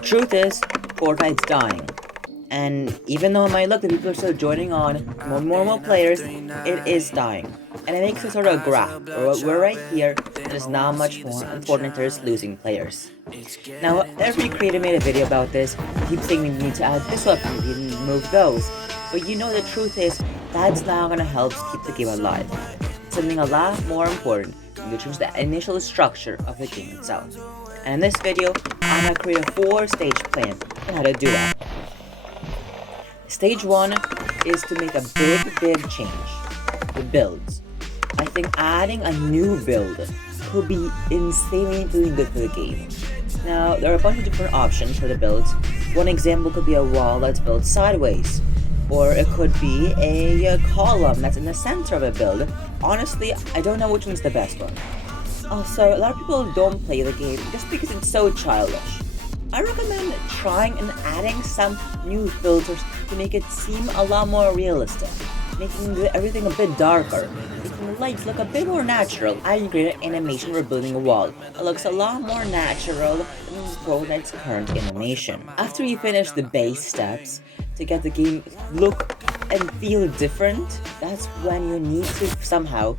The truth is, Fortnite's dying. And even though it might look that people are still joining on, more players, it is dying. And it makes a sort of graph, where we're right here, there's not much more, and Fortnite is losing players. Now, every creator made a video about this, keep saying we need to add this weapon, we need to remove those. But you know the truth is, that's not gonna help keep the game alive. Something a lot more important, you change the initial structure of the game itself. And in this video, I'm gonna create a 4-stage plan on how to do that. Stage 1 is to make a big change, the builds. I think adding a new build could be insanely doing good for the game. Now, there are a bunch of different options for the builds. One example could be a wall that's built sideways, or it could be a column that's in the center of a build. Honestly, I don't know which one's the best one. Also, a lot of people don't play the game just because it's so childish. I recommend trying and adding some new filters to make it seem a lot more realistic, making everything a bit darker, making the lights look a bit more natural. I created animation for building a wall that looks a lot more natural than Fortnite's current animation. After you finish the base steps to get the game look and feel different, that's when you need to somehow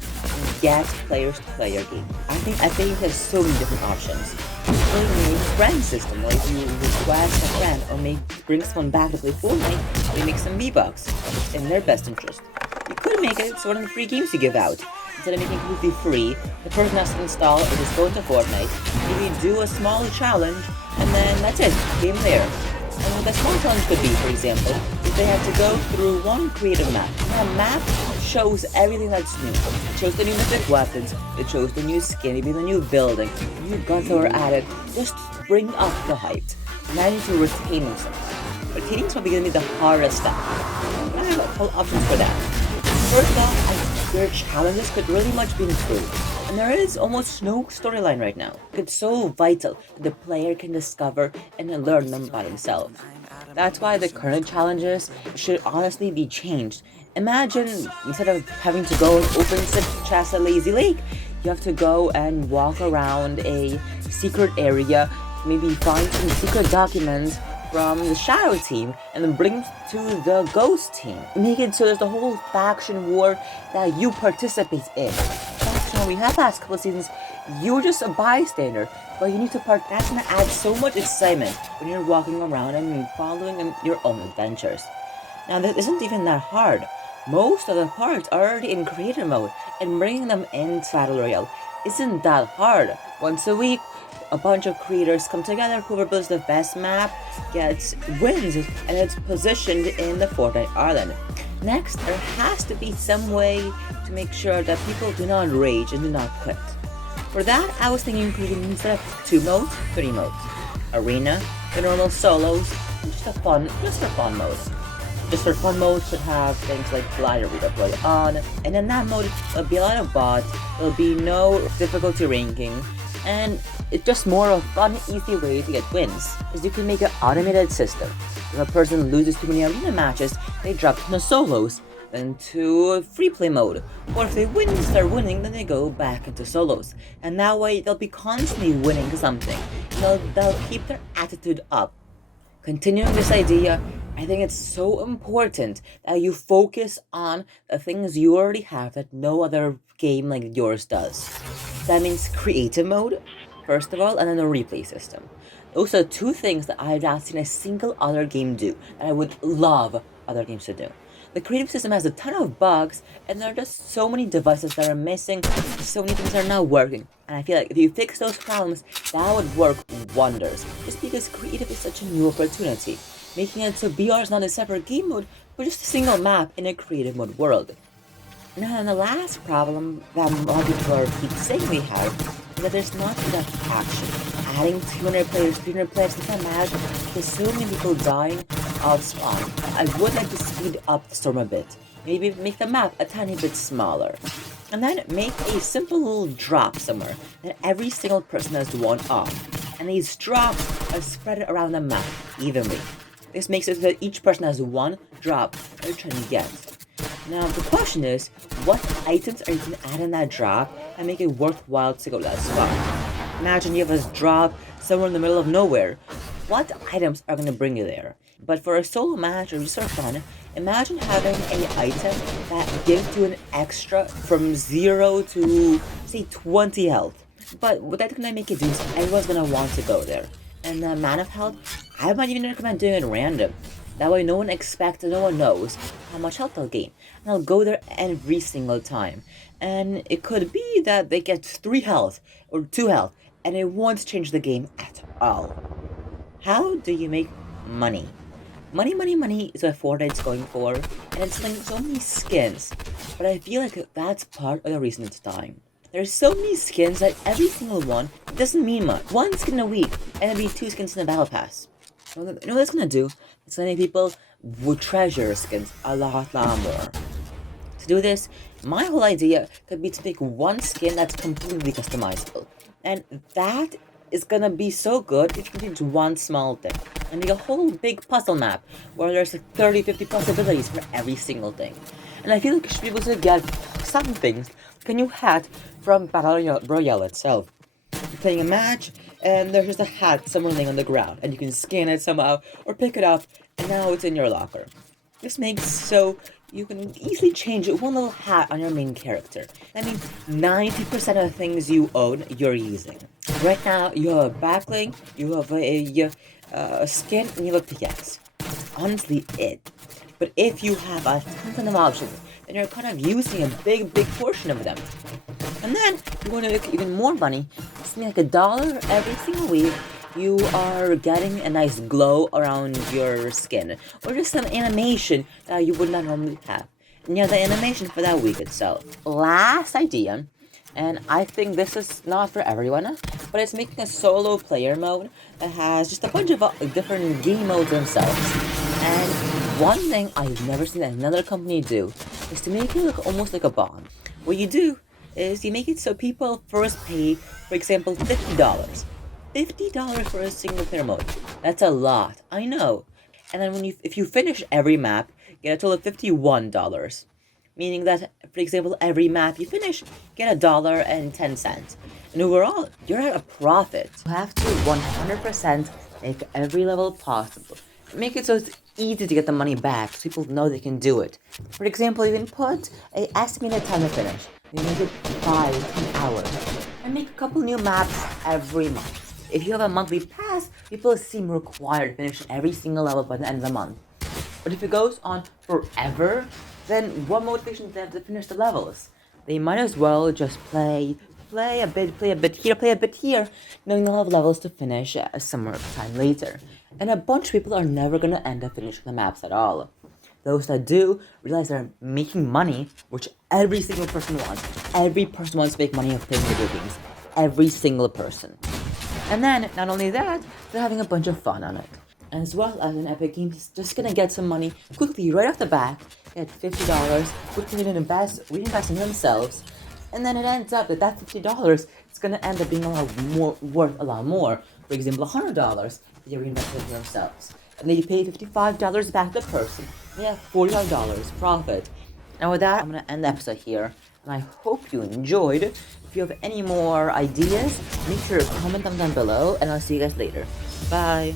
get players to play your game. I think there's so many different options. Including a friend system, like you request a friend or bring someone back to play Fortnite, they make some V-Bucks. It's in their best interest. You could make it one of the free games you give out. Instead of making it completely free, the person has to install or just go into Fortnite, maybe do a small challenge, and then that's it, game there. And what the small challenge could be, for example, is they have to go through one creative map. Now, a map shows everything that's new. It shows the new mythic weapons, it shows the new skin, maybe the new building, new guns that were added, just bring up the hype. Now you need to retaining stuff. Retaining is probably going to be the hardest step. And I have a couple options for that. First off, your challenges could really much be improved. And there is almost no storyline right now. It's so vital that the player can discover and learn them by himself. That's why the current challenges should honestly be changed. Imagine, instead of having to go and open such chest at Lazy Lake, you have to go and walk around a secret area, maybe find some secret documents from the Shadow team, and then bring to the Ghost team. Make it so there's the whole faction war that you participate in. We had last couple of seasons, you were just a bystander, but you need to that's gonna add so much excitement when you're walking around and following your own adventures. Now, this isn't even that hard. Most of the parts are already in creative mode, and bringing them into Battle Royale isn't that hard. Once a week, a bunch of creators come together, whoever builds the best map wins, and it's positioned in the Fortnite Island. Next, there has to be some way to make sure that people do not rage and do not quit. For that, I was thinking creating instead of 2 modes, 3 modes. Arena, the normal solos, and just for fun mode. Just for fun mode should have things like glider redeploy on, and in that mode, there'll be a lot of bots, there'll be no difficulty ranking, and it's just more of a fun, easy way to get wins, because you can make an automated system. If a person loses too many arena matches, they drop to the solos, then to free play mode. Or if they start winning, then they go back into solos. And that way, they'll be constantly winning something. They'll keep their attitude up. Continuing this idea, I think it's so important that you focus on the things you already have that no other game like yours does. That means creative mode, first of all, and then the replay system. Those are 2 things that I have not seen a single other game do, that I would love other games to do. The creative system has a ton of bugs, and there are just so many devices that are missing, so many things that are not working. And I feel like if you fix those problems, that would work wonders, just because creative is such a new opportunity, making it so BR is not a separate game mode, but just a single map in a creative mode world. Now, and the last problem that a lot of people keep saying we have is that there's not enough action. Adding 200 players, 300 players doesn't matter because so many people dying off spawn. I would like to speed up the storm a bit. Maybe make the map a tiny bit smaller. And then make a simple little drop somewhere that every single person has one off. And these drops are spread around the map evenly. This makes it so that each person has one drop they're trying to get. Now, the question is, what items are you going to add in that drop and make it worthwhile to go to that spot? Imagine you have a drop somewhere in the middle of nowhere. what items are gonna bring you there. But for a solo match or just for fun, imagine having an item that gives you an extra from 0 to, say, 20 health. But what that's gonna make you do is everyone's gonna want to go there. And the amount of health, I might even recommend doing it random. That way no one expects and no one knows how much health they'll gain. And I'll go there every single time. And it could be that they get 3 health or 2 health, and it won't change the game at all. How do you make money? Money is what Fortnite's going for, and it's selling so many skins. But I feel like that's part of the reason it's dying. There's so many skins that every single one doesn't mean much. 1 skin a week, and it'll be 2 skins in the battle pass. You know what that's gonna do? It's gonna make people would treasure skins a lot more. To do this, my whole idea could be to make 1 skin that's completely customizable. And that is gonna be so good if you can do 1 small thing. And make a whole big puzzle map where there's like 30-50 possibilities for every single thing. And I feel like you should be able to get some things, like a new hat from Battle Royale itself. You're playing a match, and there's just a hat somewhere laying on the ground, and you can scan it somehow, or pick it up, and now it's in your locker. This makes so you can easily change 1 little hat on your main character. That means 90% of the things you own, you're using. Right now, you have a backling, you have a skin, and you have a pickaxe. That's honestly it. But if you have a ton of options, then you're kind of using a big portion of them. And then, you want to make even more money, something like $1 every single week, you are getting a nice glow around your skin, or just some animation that you would not normally have. And you have the animation for that week itself. Last idea, and I think this is not for everyone, but it's making a solo player mode that has just a bunch of different game modes themselves. And one thing I've never seen another company do is to make it look almost like a bond. What you do is you make it so people first pay, for example, $50. $50 for a single player mode. That's a lot, I know. And then if you finish every map, you get a total of $51. Meaning that, for example, every map you finish, get $1.10. And overall, you're at a profit. You have to 100% make every level possible. Make it so it's easy to get the money back, so people know they can do it. For example, you can put an estimated time to finish. You make it 5 hours. And make a couple new maps every month. If you have a monthly pass, people seem required to finish every single level by the end of the month. But if it goes on forever, then what motivation do they have to finish the levels? They might as well just play a bit here, knowing they'll have levels to finish some time later. And a bunch of people are never going to end up finishing the maps at all. Those that do realize they're making money, which every single person wants. Every person wants to make money of playing video games. Every single person. And then, not only that, they're having a bunch of fun on it. As well as an Epic Games just gonna get some money quickly right off the bat, get $50, quickly reinvest in themselves, and then it ends up that $50 is gonna end up being worth a lot more. For example, $100 they reinvested in themselves. And then you pay $55 back to the person, and you have $45 profit. And with that, I'm gonna end the episode here, and I hope you enjoyed. If you have any more ideas, make sure to comment them down below, and I'll see you guys later. Bye!